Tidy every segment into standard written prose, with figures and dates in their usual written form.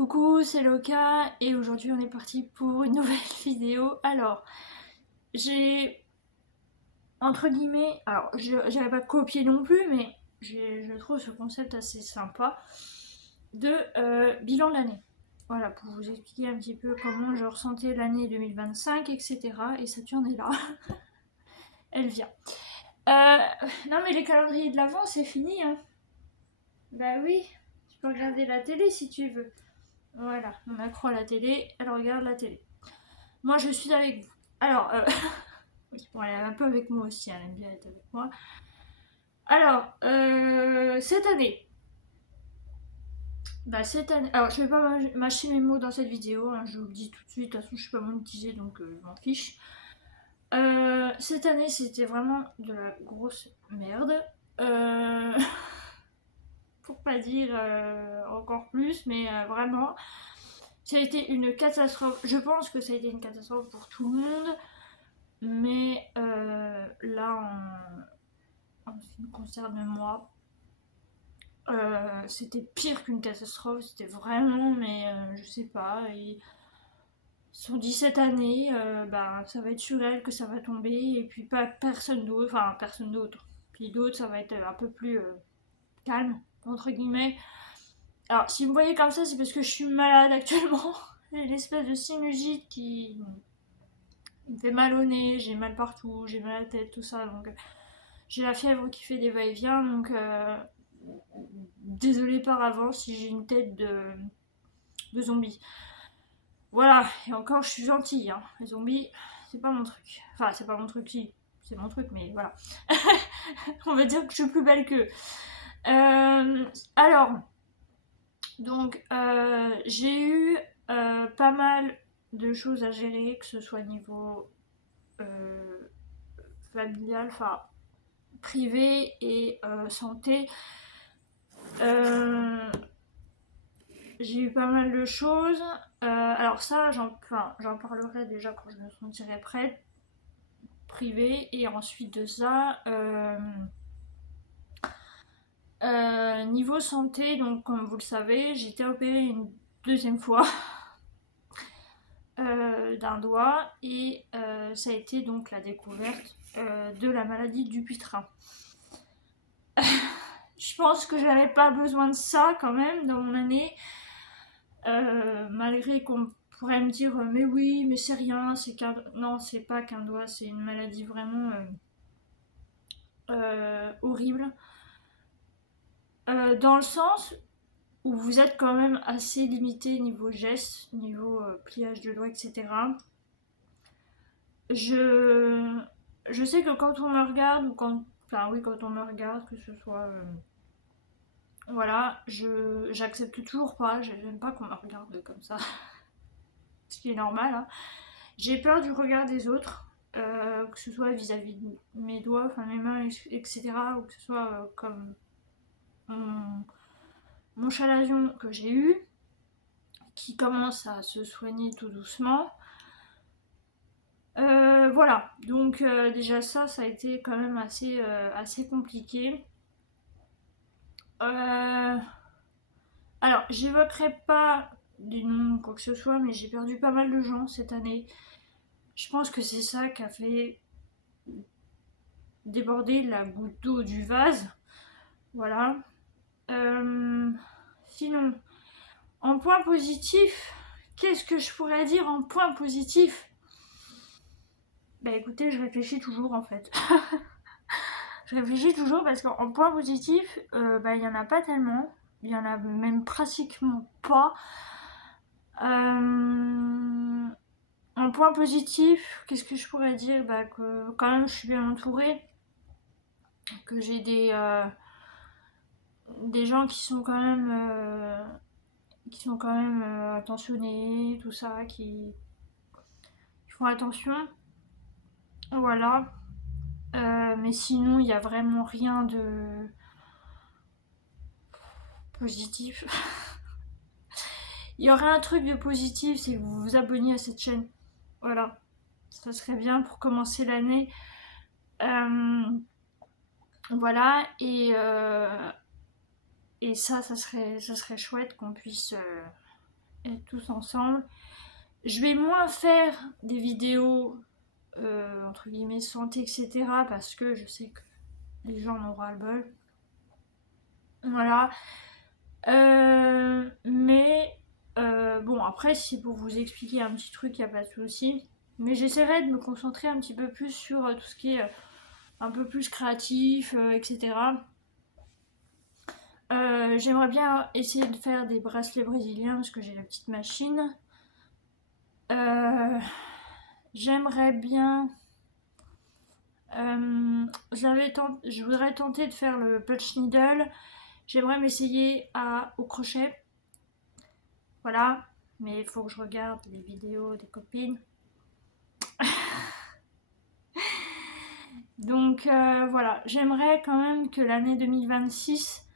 Coucou, c'est Loka et aujourd'hui on est parti pour une nouvelle vidéo. Alors, j'ai entre guillemets, alors j'avais pas copié non plus, mais je trouve ce concept assez sympa de bilan de l'année. Voilà, pour vous expliquer un petit peu comment je ressentais l'année 2025, etc. Et Saturne est là, elle vient. Euh, non mais les calendriers de l'avant c'est fini, hein. Bah oui, tu peux regarder la télé si tu veux. Voilà, on accro à la télé, elle regarde la télé. Moi, je suis avec vous. Alors, oui, bon, elle est un peu avec moi aussi, elle aime bien être avec moi. Alors, cette année, alors je vais pas mâcher mes mots dans cette vidéo, hein, je vous le dis tout de suite, de toute façon je suis pas monétisée donc je m'en fiche. Cette année c'était vraiment de la grosse merde. Euh, pour pas dire encore plus, mais vraiment, ça a été une catastrophe. Je pense que ça a été une catastrophe pour tout le monde. Mais là, en ce qui me concerne moi, c'était pire qu'une catastrophe. C'était vraiment, mais je sais pas. Ils se sont dit cette année, bah, ça va être sur elle que ça va tomber. Et puis pas personne d'autre. Enfin, personne d'autre. Puis d'autres, ça va être un peu plus calme, entre guillemets. Alors, si vous me voyez comme ça, c'est parce que je suis malade actuellement. J'ai l'espèce de sinusite qui me fait mal au nez, j'ai mal partout, j'ai mal à la tête, tout ça. Donc, j'ai la fièvre qui fait des va-et-vient, donc désolée par avance si j'ai une tête de zombie. Voilà, et encore je suis gentille, hein. Les zombies, c'est pas mon truc. Enfin, c'est pas mon truc, si, c'est mon truc, mais voilà. On va dire que je suis plus belle qu'eux. Alors, donc j'ai eu pas mal de choses à gérer, que ce soit niveau familial, enfin privé et santé. Euh, j'ai eu pas mal de choses. Alors ça, j'en parlerai déjà quand je me sentirai prête, privé. Et ensuite de ça, niveau santé, donc comme vous le savez, j'ai été opérée une deuxième fois d'un doigt et ça a été donc la découverte de la maladie du Dupuytren. Je pense que j'avais pas besoin de ça quand même dans mon année. Malgré qu'on pourrait me dire mais oui, mais c'est rien, c'est qu'un... Non, c'est pas qu'un doigt, c'est une maladie vraiment horrible. Dans le sens où vous êtes quand même assez limité niveau geste, niveau pliage de doigts, etc. Je... je sais que quand on me regarde, ou quand... Enfin oui, quand on me regarde, que ce soit... voilà, j'accepte toujours pas, j'aime pas qu'on me regarde comme ça. Ce qui est normal, hein. J'ai peur du regard des autres, que ce soit vis-à-vis de mes doigts, enfin mes mains, etc. Ou que ce soit comme mon chalazion que j'ai eu, qui commence à se soigner tout doucement. Voilà, donc déjà ça a été quand même assez compliqué. Alors, j'évoquerai pas des noms ou quoi que ce soit, mais j'ai perdu pas mal de gens cette année. Je pense que c'est ça qui a fait déborder la goutte d'eau du vase. Voilà. Sinon, en point positif, qu'est-ce que je pourrais dire en point positif? Bah écoutez, je réfléchis toujours en fait. Je réfléchis toujours parce qu'en point positif, bah il y en a pas tellement. Il y en a même pratiquement pas. En point positif, qu'est-ce que je pourrais dire? Bah que quand même je suis bien entourée. Que j'ai des gens qui sont quand même attentionnés, tout ça, qui font attention. Voilà. Mais sinon, il n'y a vraiment rien de positif. Il y aurait un truc de positif, c'est que vous vous abonniez à cette chaîne. Voilà. Ça serait bien pour commencer l'année. Voilà. Et ça serait chouette qu'on puisse être tous ensemble. Je vais moins faire des vidéos entre guillemets santé, etc. parce que je sais que les gens en auront ras le bol. Voilà. Mais bon, après, si c'est pour vous expliquer un petit truc, il n'y a pas de souci. Mais j'essaierai de me concentrer un petit peu plus sur tout ce qui est un peu plus créatif, etc. J'aimerais bien essayer de faire des bracelets brésiliens parce que j'ai la petite machine. J'aimerais bien. Je voudrais tenter de faire le punch needle. J'aimerais m'essayer au crochet. Voilà. Mais il faut que je regarde les vidéos des copines. Donc voilà. J'aimerais quand même que l'année 2026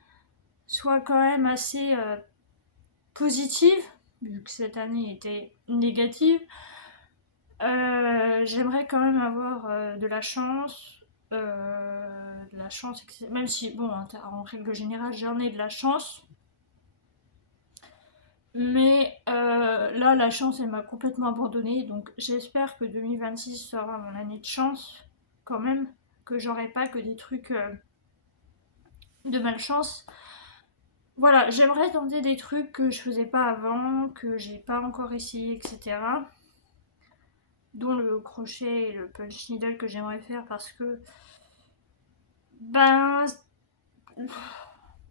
soit quand même assez positive, vu que cette année était négative. J'aimerais quand même avoir de la chance. Même si, bon, en règle générale, j'en ai de la chance. Mais là, la chance, elle m'a complètement abandonnée. Donc, j'espère que 2026 sera mon année de chance, quand même. Que j'aurai pas que des trucs de malchance. Voilà, j'aimerais tenter des trucs que je faisais pas avant, que j'ai pas encore essayé, etc. Dont le crochet et le punch needle que j'aimerais faire parce que ben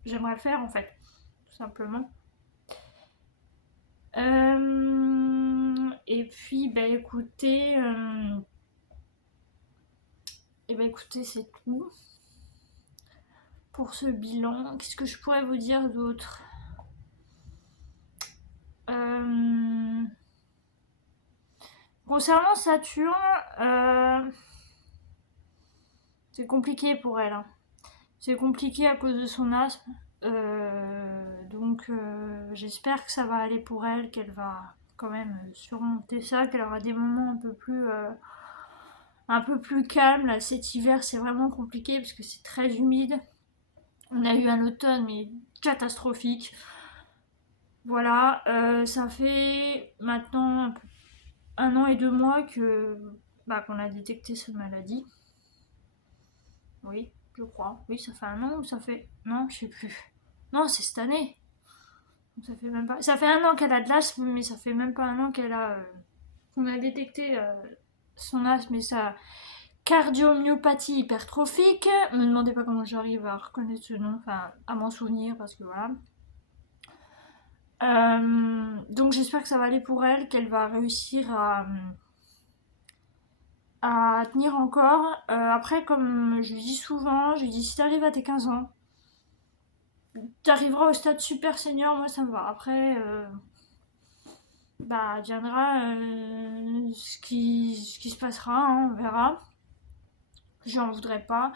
j'aimerais le faire en fait, tout simplement. Et puis écoutez, c'est tout pour ce bilan. Qu'est-ce que je pourrais vous dire d'autre? Concernant Saturne, c'est compliqué pour elle, hein. C'est compliqué à cause de son asthme. Donc j'espère que ça va aller pour elle, qu'elle va quand même surmonter ça, qu'elle aura des moments un peu plus calmes. Là, cet hiver, c'est vraiment compliqué parce que c'est très humide. On a eu un automne, mais catastrophique. Voilà, ça fait maintenant un an et 2 mois qu'on a détecté cette maladie. Oui, je crois. Oui, ça fait un an ou ça fait... Non, je sais plus. Non, c'est cette année. Ça fait même pas... Ça fait un an qu'elle a de l'asthme, mais ça fait même pas un an qu'on a détecté son asthme et sa cardiomyopathie hypertrophique. Me demandez pas comment j'arrive à reconnaître ce nom, enfin à m'en souvenir parce que voilà. Donc j'espère que ça va aller pour elle, qu'elle va réussir à tenir encore. Après, comme je lui dis souvent, je lui dis si t'arrives à tes 15 ans, t'arriveras au stade super senior, moi ça me va. Après, viendra ce qui se passera, hein, on verra. J'en voudrais pas.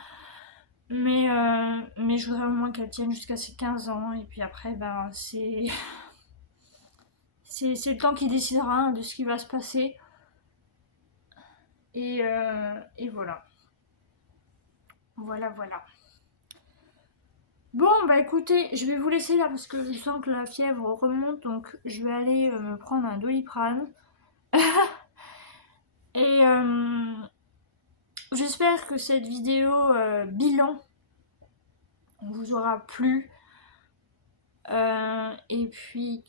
Mais je voudrais au moins qu'elle tienne jusqu'à ses 15 ans. Et puis après, c'est le temps qui décidera, hein, de ce qui va se passer. Et voilà. Voilà, voilà. Bon, bah écoutez, je vais vous laisser là parce que je sens que la fièvre remonte. Donc je vais aller me prendre un Doliprane. Et j'espère que cette vidéo bilan vous aura plu. Et puis,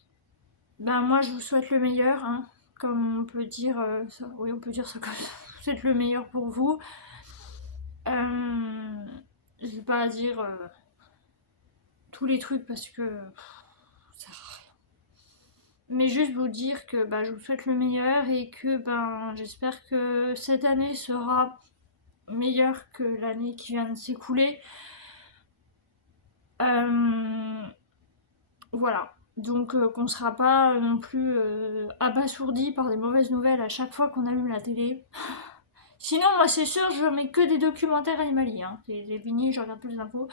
moi je vous souhaite le meilleur, hein, comme on peut dire ça. Oui, on peut dire ça comme ça. Je vous souhaite le meilleur pour vous. Je vais pas dire tous les trucs parce que ça sert à rien. Mais juste vous dire que je vous souhaite le meilleur et que j'espère que cette année sera meilleure que l'année qui vient de s'écouler. Voilà. Donc qu'on ne sera pas non plus abasourdi par des mauvaises nouvelles à chaque fois qu'on allume la télé. Sinon, moi c'est sûr, je mets que des documentaires animaliers. Hein. C'est fini, je regarde plus les infos.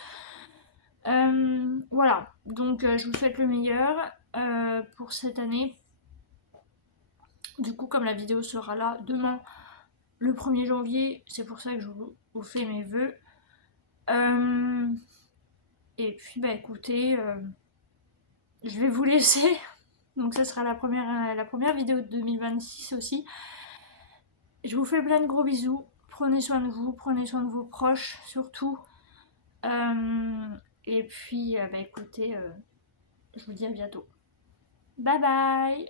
Voilà. Donc je vous souhaite le meilleur pour cette année. Du coup, comme la vidéo sera là demain, le 1er janvier, c'est pour ça que je vous fais mes vœux. Et puis, écoutez, je vais vous laisser Donc ça sera la première vidéo de 2026 aussi. Je vous fais plein de gros bisous. Prenez soin de vous, prenez soin de vos proches surtout. Et puis, écoutez, je vous dis à bientôt. Bye bye!